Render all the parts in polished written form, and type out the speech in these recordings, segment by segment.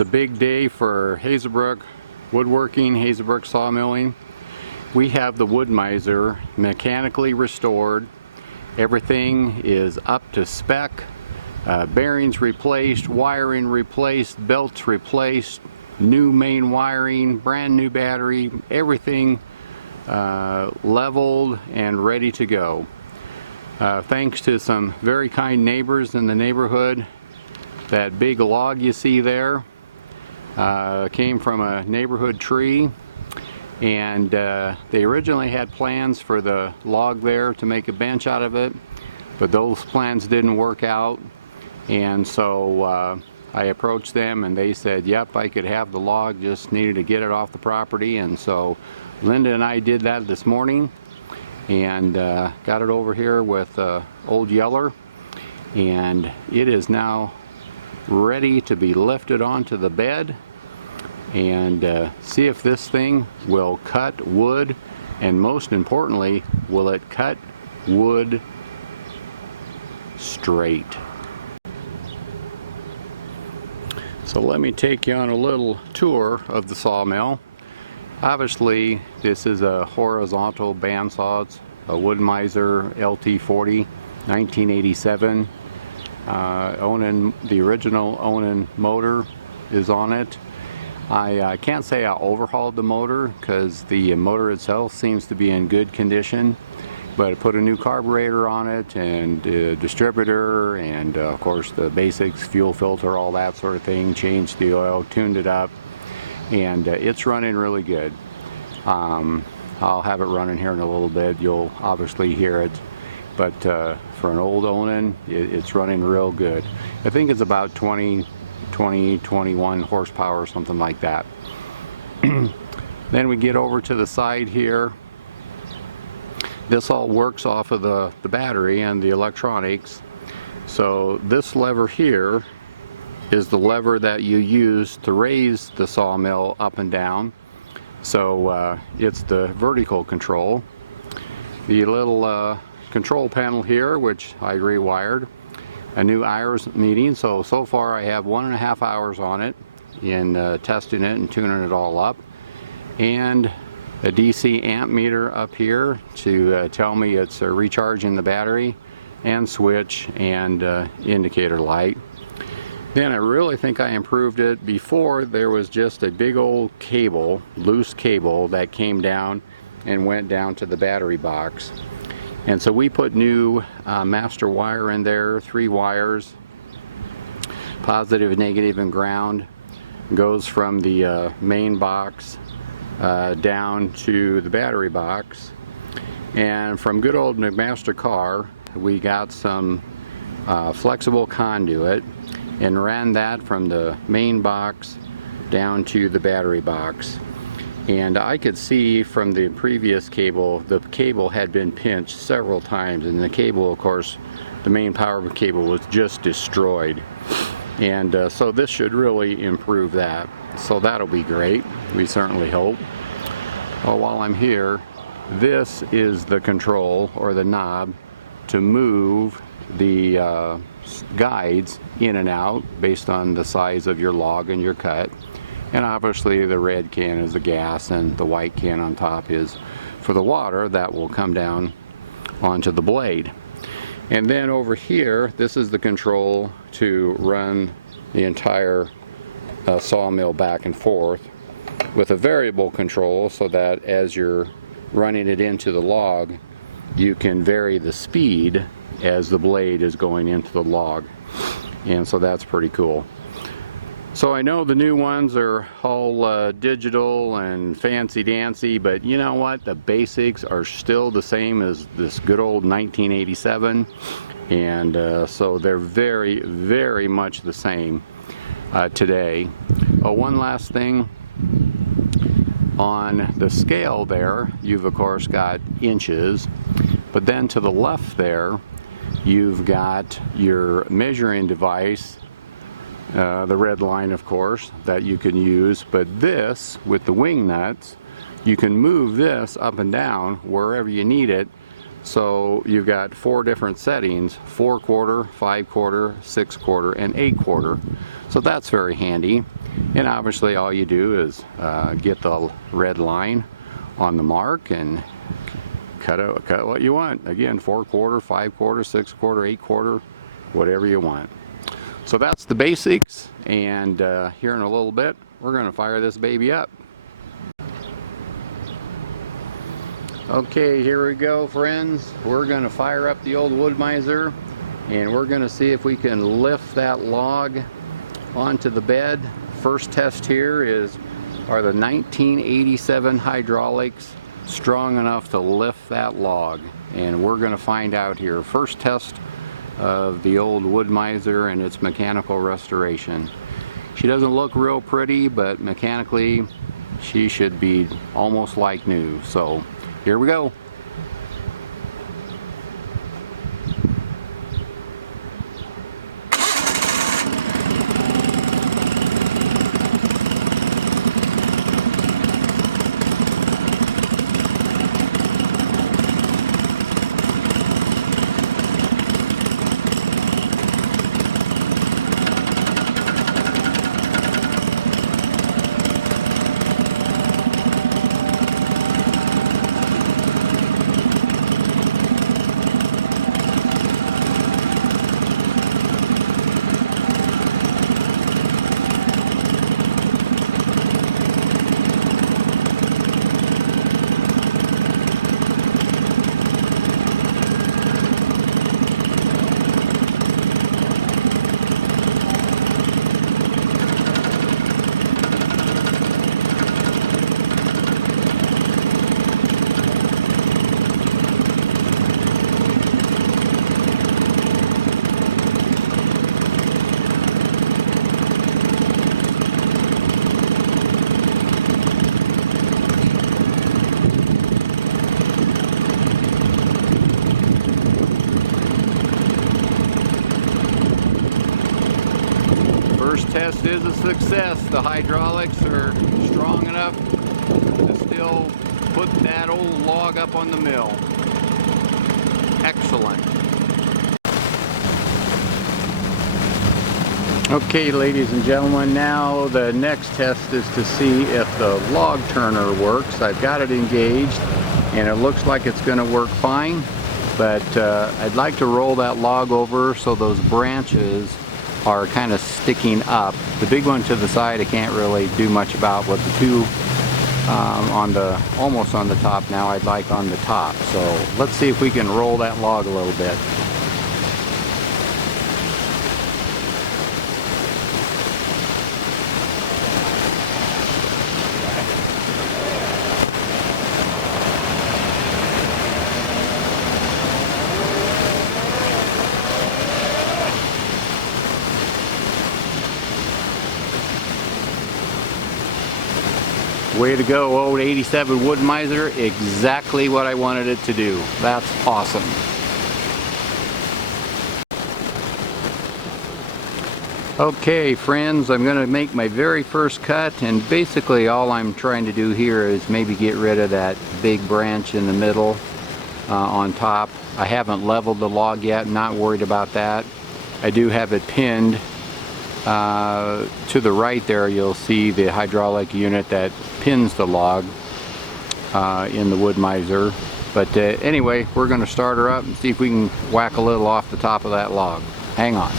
It's a big day for Hazlebrook woodworking, Hazlebrook sawmilling. We have the WoodMizer mechanically restored. Everything is up to spec. Bearings replaced, wiring replaced, belts replaced, new main wiring, brand new battery, everything leveled and ready to go. Thanks to some very kind neighbors in the neighborhood. That big log you see there came from a neighborhood tree, and they originally had plans for the log there to make a bench out of it, but those plans didn't work out, and so I approached them and they said yep, I could have the log, just needed to get it off the property. And so Linda and I did that this morning and got it over here with Old Yeller, and it is now ready to be lifted onto the bed and see if this thing will cut wood, and most importantly, will it cut wood straight. So let me take you on a little tour of the sawmill. Obviously this is a horizontal bandsaw. It's a WoodMizer LT40 1987. The original Onan motor is on it. I can't say I overhauled the motor because the motor itself seems to be in good condition, but I put a new carburetor on it and a distributor and of course the basics, fuel filter, all that sort of thing, changed the oil, tuned it up, and it's running really good. I'll have it running here in a little bit. You'll obviously hear it, but for an old Onan, it's running real good. I think it's about 21 horsepower or something like that. Then we get over to the side here. This all works off of the battery and the electronics. So this lever here is the lever that you use to raise the sawmill up and down. So it's the vertical control. The little control panel here, which I rewired, a new hours meeting. So far I have 1.5 hours on it in testing it and tuning it all up, and a DC amp meter up here to tell me it's recharging the battery, and switch and indicator light. Then I really think I improved it. Before there was just a big old cable, loose cable that came down and went down to the battery box. And so we put new master wire in there, 3 wires, positive, negative, and ground. Goes from the main box down to the battery box. And from good old McMaster Carr, we got some flexible conduit and ran that from the main box down to the battery box. And I could see from the previous cable, the cable had been pinched several times, and the cable, of course, the main power cable was just destroyed. And so this should really improve that. So that'll be great, we certainly hope. Well, while I'm here, this is the control, or the knob, to move the guides in and out based on the size of your log and your cut. And obviously the red can is the gas, and the white can on top is for the water that will come down onto the blade. And then over here, this is the control to run the entire sawmill back and forth with a variable control, so that as you're running it into the log, you can vary the speed as the blade is going into the log. And so that's pretty cool. So I know the new ones are all digital and fancy dancy, but you know what? The basics are still the same as this good old 1987, and so they're very, very much the same today. Oh, one last thing. On the scale there, you've of course got inches, but then to the left there, you've got your measuring device, the red line, of course, that you can use. But this, with the wing nuts, you can move this up and down wherever you need it. So you've got 4 different settings: 4/4, 5/4, 6/4, and 8/4. So that's very handy. And obviously all you do is get the red line on the mark and cut what you want. Again, 4/4, 5/4, 6/4, 8/4, whatever you want. So that's the basics, and here in a little bit we're going to fire this baby up. Okay, here we go, friends. We're going to fire up the old WoodMizer, and we're going to see if we can lift that log onto the bed. First test here is, are the 1987 hydraulics strong enough to lift that log? And we're going to find out here. First test of the old WoodMizer and its mechanical restoration. She doesn't look real pretty, but mechanically she should be almost like new. So here we go. First test is a success. The hydraulics are strong enough to still put that old log up on the mill. Excellent. Okay, ladies and gentlemen, now the next test is to see if the log turner works. I've got it engaged and it looks like it's going to work fine, but I'd like to roll that log over so those branches are kind of sticking up. The big one to the side I can't really do much about, but the two almost on the top now I'd like on the top. So let's see if we can roll that log a little bit. Way to go, old 87 WoodMizer. Exactly what I wanted it to do. That's awesome. Okay, friends, I'm going to make my very first cut, and basically all I'm trying to do here is maybe get rid of that big branch in the middle on top. I haven't leveled the log yet, not worried about that. I do have it pinned. To the right there you'll see the hydraulic unit that pins the log in the WoodMizer. But anyway, we're going to start her up and see if we can whack a little off the top of that log. Hang on.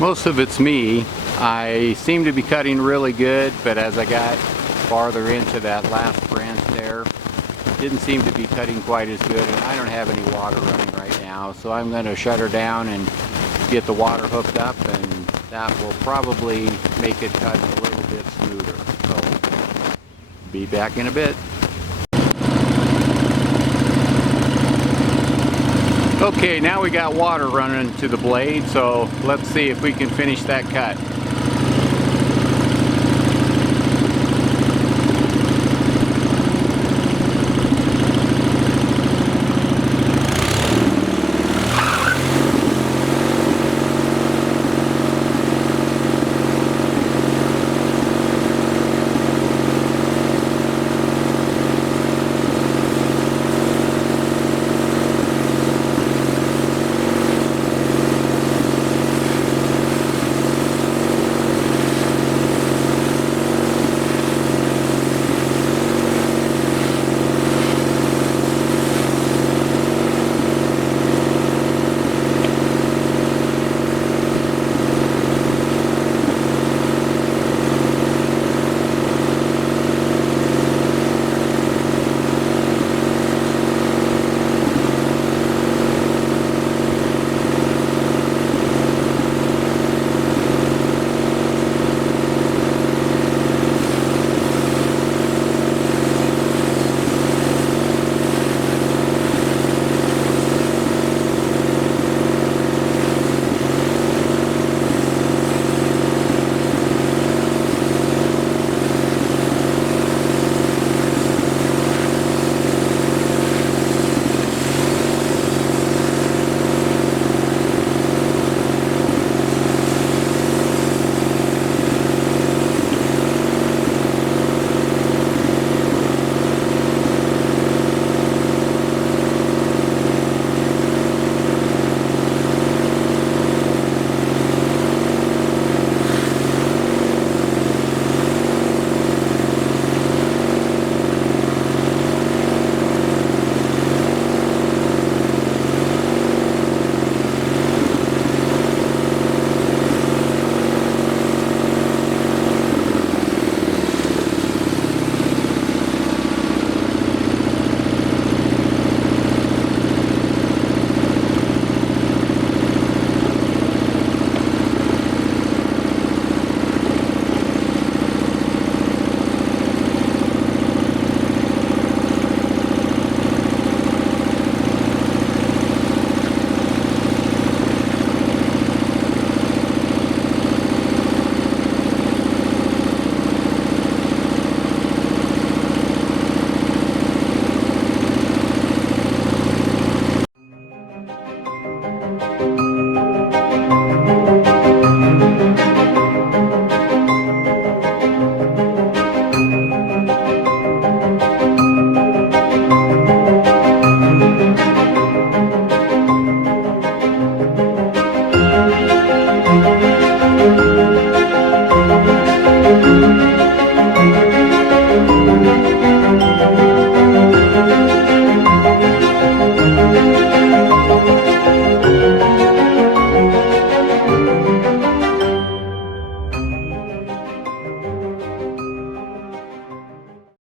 Most of it's me. I seem to be cutting really good, but as I got farther into that last branch there, it didn't seem to be cutting quite as good, and I don't have any water running right now, so I'm going to shut her down and get the water hooked up, and that will probably make it cut a little bit smoother. So, be back in a bit. Okay, now we got water running to the blade, so let's see if we can finish that cut.